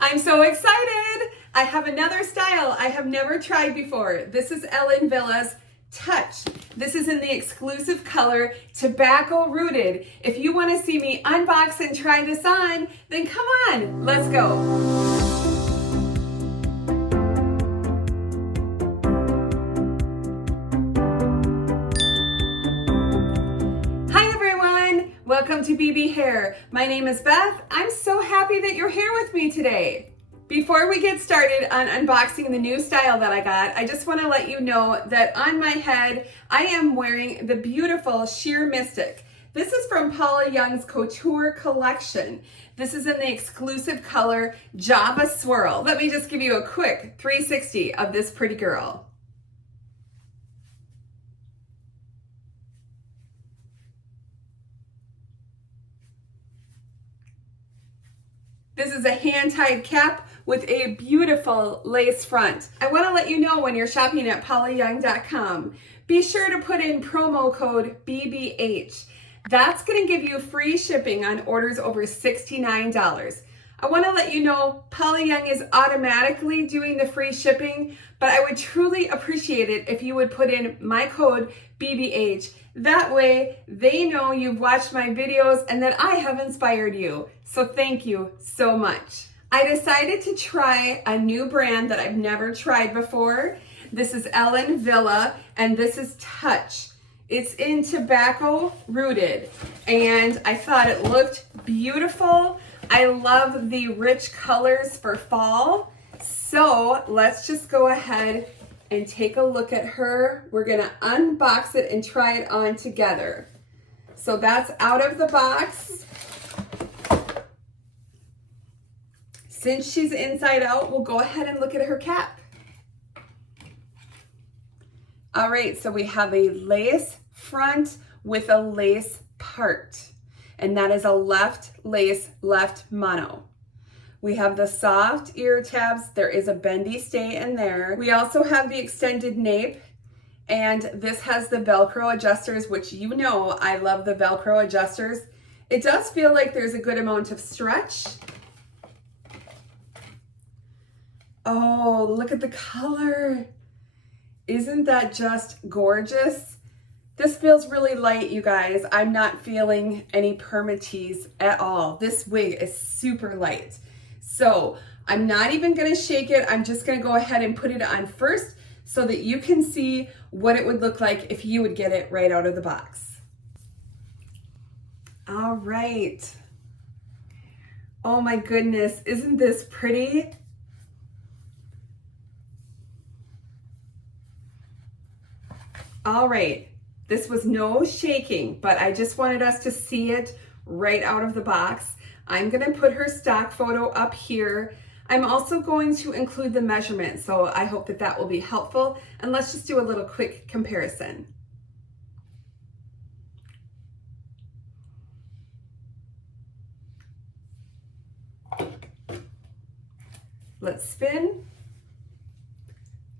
I'm so excited. I have another style I have never tried before. This is Ellen Wille's Touch. This is in the exclusive color Tobacco Rooted. If you want to see me unbox and try this on, then come on, let's go. Welcome to BB Hair. My name is Beth. I'm so happy that you're here with me today. Before we get started on unboxing the new style that I got, I just want to let you know that on my head, I am wearing the beautiful Sheer Mystic. This is from Paula Young's Couture collection. This is in the exclusive color Java Swirl. Let me just give you a quick 360 of this pretty girl. This is a hand-tied cap with a beautiful lace front. I want to let you know when you're shopping at paulayoung.com, be sure to put in promo code BBH. That's going to give you free shipping on orders over $69. I want to let you know Paula Young is automatically doing the free shipping, but I would truly appreciate it if you would put in my code BBH. That way they know you've watched my videos and that I have inspired you. So thank you so much. I decided to try a new brand that I've never tried before. This is Ellen Wille and this is Touch. It's in Tobacco Rooted and I thought it looked beautiful. I love the rich colors for fall. So let's just go ahead and take a look at her. We're gonna unbox it and try it on together. So that's out of the box. Since she's inside out, we'll go ahead and look at her cap. All right, so we have a lace front with a lace part, and that is a left lace, left mono. We have the soft ear tabs. There is a bendy stay in there. We also have the extended nape, and this has the Velcro adjusters, which you know I love the Velcro adjusters. It does feel like there's a good amount of stretch. Oh, look at the color. Isn't that just gorgeous? This feels really light, you guys. I'm not feeling any permatease at all. This wig is super light. So I'm not even gonna shake it. I'm just gonna go ahead and put it on first so that you can see what it would look like if you would get it right out of the box. All right. Oh my goodness, isn't this pretty? All right, this was no shaking, but I just wanted us to see it right out of the box. I'm gonna put her stock photo up here. I'm also going to include the measurement, so I hope that that will be helpful. And let's just do a little quick comparison. Let's spin.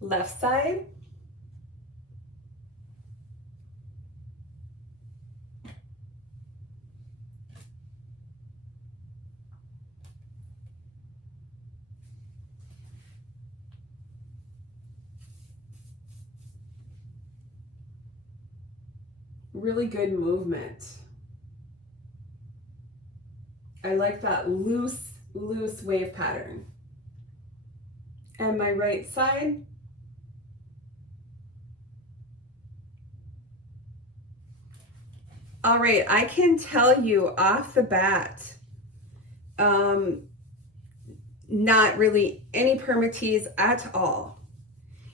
Left side. Really good movement. I like that loose wave pattern. And my right side. All right, I can tell you off the bat, not really any permatease at all.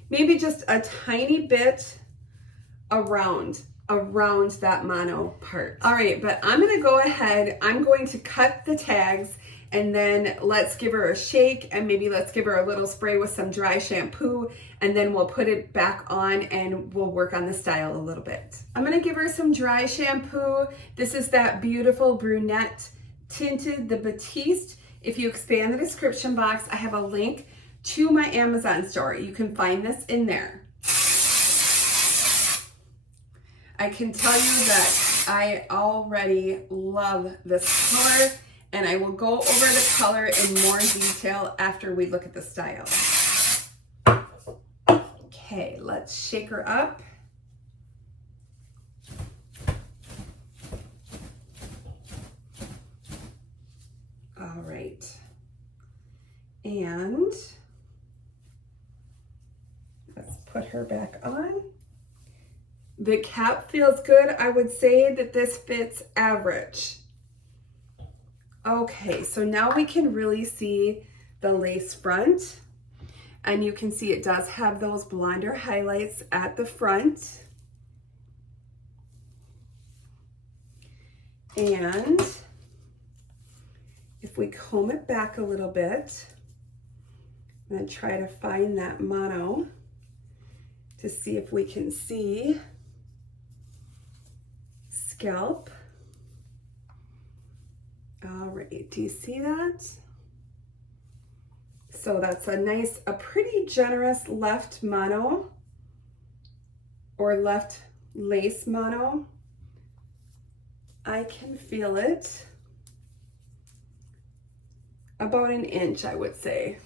Maybe just a tiny bit around that mono part. All right, but I'm gonna go ahead, I'm going to cut the tags and then let's give her a shake and maybe let's give her a little spray with some dry shampoo and then we'll put it back on and we'll work on the style a little bit. I'm gonna give her some dry shampoo. This is that beautiful brunette tinted, the Batiste. If you expand the description box, I have a link to my Amazon store. You can find this in there. I can tell you that I already love this color and I will go over the color in more detail after we look at the style. Okay, let's shake her up. All right, and let's put her back on. The cap feels good. I would say that this fits average. Okay, so now we can really see the lace front, and you can see it does have those blonder highlights at the front. And if we comb it back a little bit, I'm going to try to find that mono to see if we can see scalp. All right, do you see that? So that's a pretty generous left mono or left lace mono. I can feel it. About an inch, I would say.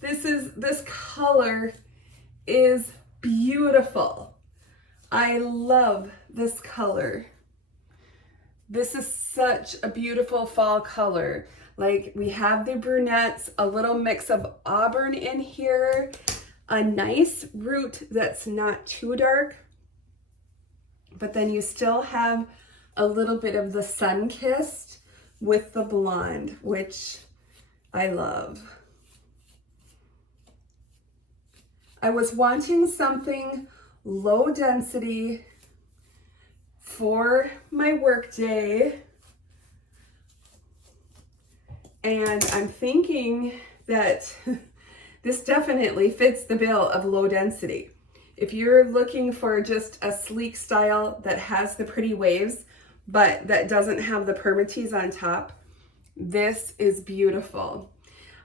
This color is beautiful. I love this color. This is such a beautiful fall color. Like, we have the brunettes, a little mix of auburn in here, a nice root that's not too dark, but then you still have a little bit of the sun-kissed with the blonde, which I love. I was wanting something low density for my work day, and I'm thinking that this definitely fits the bill of low density. If you're looking for just a sleek style that has the pretty waves, but that doesn't have the permatease on top, this is beautiful.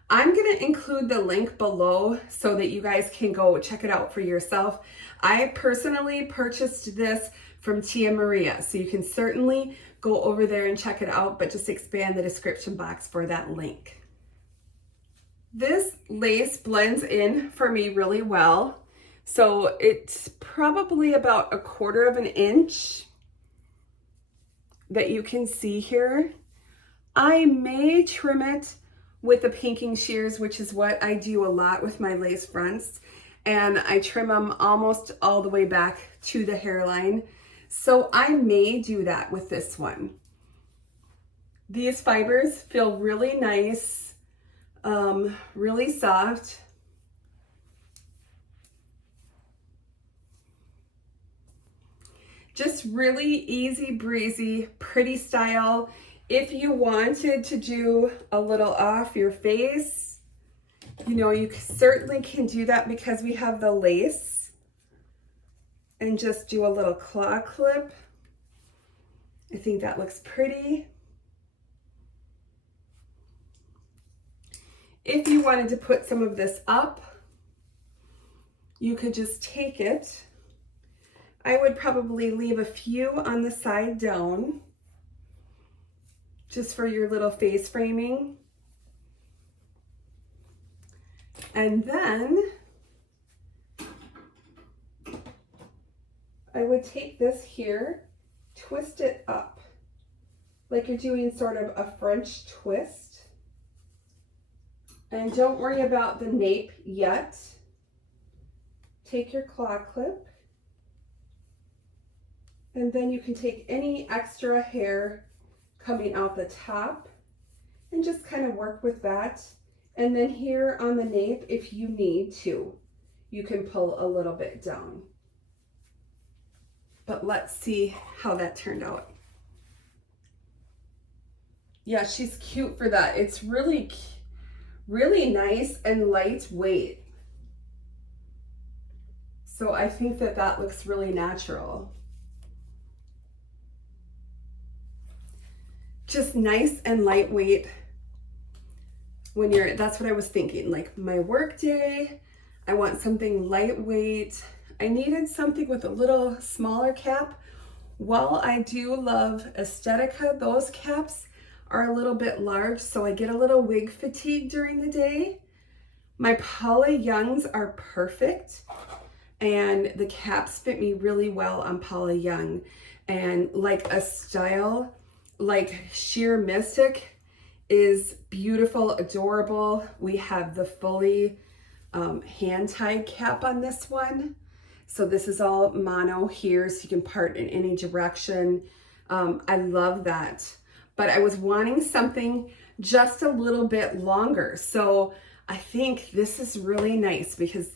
I'm gonna include the link below so that you guys can go check it out for yourself. I personally purchased this from Tia Maria, so you can certainly go over there and check it out, but just expand the description box for that link. This lace blends in for me really well. So it's probably about 1/4 of an inch that you can see here. I may trim it with the pinking shears, which is what I do a lot with my lace fronts, and I trim them almost all the way back to the hairline. So I may do that with this one. These fibers feel really nice, really soft. Just really easy breezy, pretty style. If you wanted to do a little off your face, you know, you certainly can do that because we have the lace, and just do a little claw clip. I think that looks pretty. If you wanted to put some of this up, you could just take it. I would probably leave a few on the side down, just for your little face framing. And then I would take this here, twist it up, like you're doing sort of a French twist. And don't worry about the nape yet. Take your claw clip, and then you can take any extra hair coming out the top and just kind of work with that. And then here on the nape, if you need to, you can pull a little bit down. But let's see how that turned out. Yeah, she's cute for that. It's really, really nice and lightweight. So I think that that looks really natural. Just nice and lightweight when you're, that's what I was thinking, like my work day, I want something lightweight. I needed something with a little smaller cap, While I do love Aesthetica, those caps are a little bit large, so I get a little wig fatigue during the day. My Paula Youngs are perfect, and the caps fit me really well on Paula Young. And like a style like Sheer Mystic is beautiful, adorable. We have the fully hand-tied cap on this one. So this is all mono here, so you can part in any direction. I love that. But I was wanting something just a little bit longer. So I think this is really nice because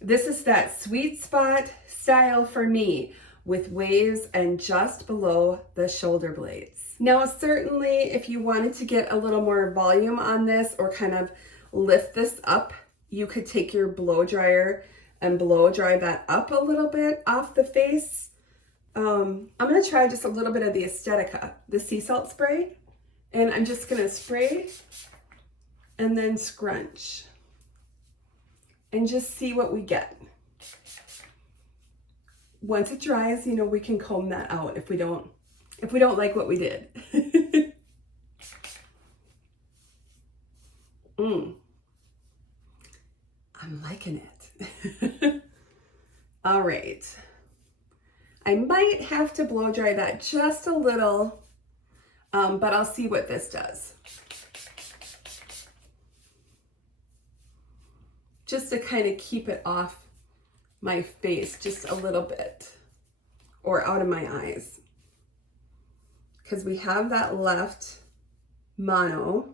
this is that sweet spot style for me, with waves and just below the shoulder blades. Now, certainly if you wanted to get a little more volume on this or kind of lift this up, you could take your blow dryer and blow dry that up a little bit off the face. I'm gonna try just a little bit of the Aesthetica, the sea salt spray, and I'm just gonna spray and then scrunch and just see what we get. Once it dries, you know, we can comb that out if we don't like what we did. I'm liking it. All right. I might have to blow dry that just a little, but I'll see what this does. Just to kind of keep it off my face just a little bit, or out of my eyes. Because we have that left mono.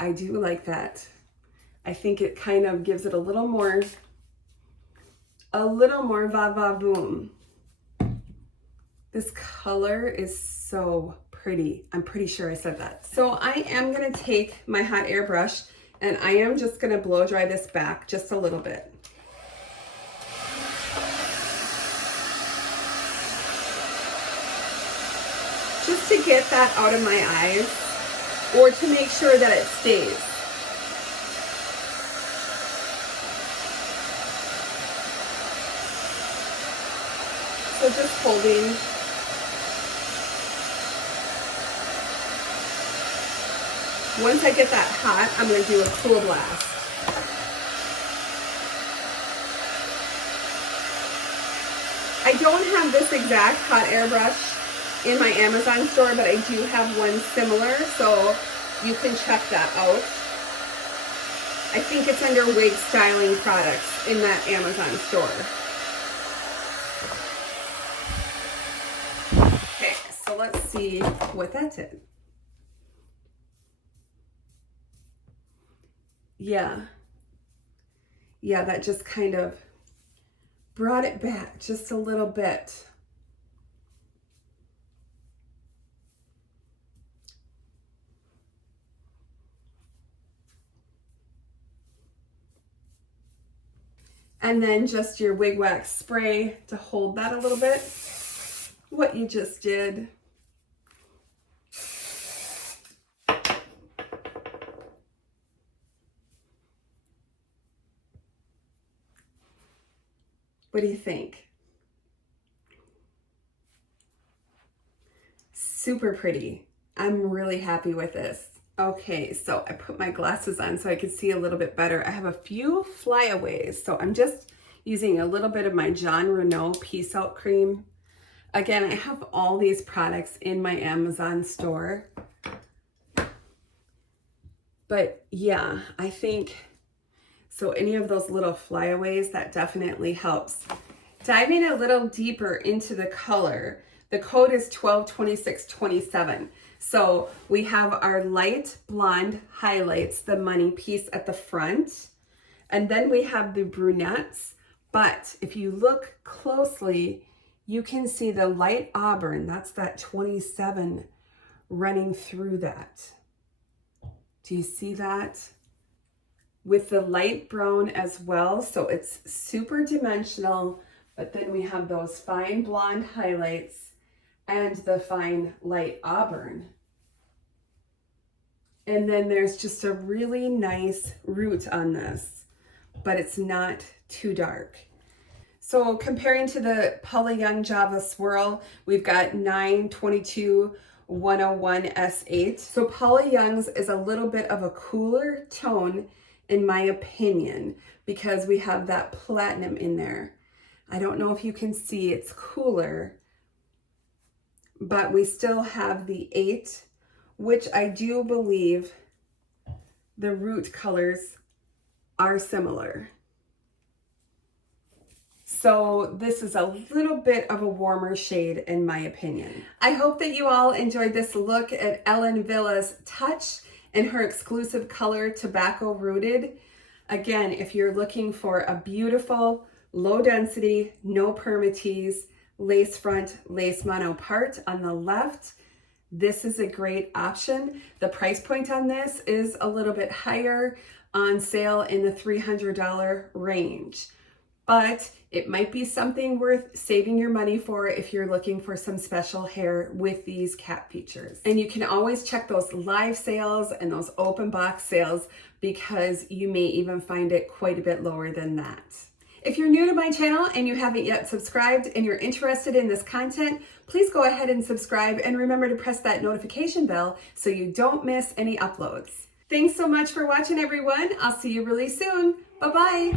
I do like that. I think it kind of gives it a little more va-va-voom. This color is so pretty. I'm pretty sure I said that. So I am gonna take my hot air brush and I am just gonna blow dry this back just a little bit. Just to get that out of my eyes, or to make sure that it stays. So just holding. Once I get that hot, I'm going to do a cool blast. I don't have this exact hot air brush in my Amazon store, but I do have one similar, so you can check that out. I think it's under wig styling products in that Amazon store. Okay, so let's see what that did. Yeah, that just kind of brought it back just a little bit. And then just your wig wax spray to hold that a little bit. What you just did. What do you think? Super pretty. I'm really happy with this. Okay, so I put my glasses on so I could see a little bit better. I have a few flyaways, so I'm just using a little bit of my John Renault Peace Out Cream. Again, I have all these products in my Amazon store. But yeah, I think, so any of those little flyaways, that definitely helps. Diving a little deeper into the color, the code is 122627. So we have our light blonde highlights, the money piece at the front, and then we have the brunettes. But if you look closely, you can see the light auburn, that's that 27 running through that. Do you see that? With the light brown as well, so it's super dimensional, but then we have those fine blonde highlights and the fine light auburn. And then there's just a really nice root on this, but it's not too dark. So comparing to the Paula Young Java Swirl, we've got 922-101S8. So Paula Young's is a little bit of a cooler tone in my opinion, because we have that platinum in there. I don't know if you can see, it's cooler, but we still have the 8, which I do believe the root colors are similar. So this is a little bit of a warmer shade in my opinion. I hope that you all enjoyed this look at Ellen Wille's Touch and her exclusive color Tobacco Rooted. Again, if you're looking for a beautiful, low density, no permatease, lace front, lace mono part on the left, this is a great option. The price point on this is a little bit higher, on sale in the $300 range. But it might be something worth saving your money for if you're looking for some special hair with these cap features. And you can always check those live sales and those open box sales, because you may even find it quite a bit lower than that. If you're new to my channel and you haven't yet subscribed and you're interested in this content, please go ahead and subscribe, and remember to press that notification bell so you don't miss any uploads. Thanks so much for watching, everyone. I'll see you really soon. Bye-bye.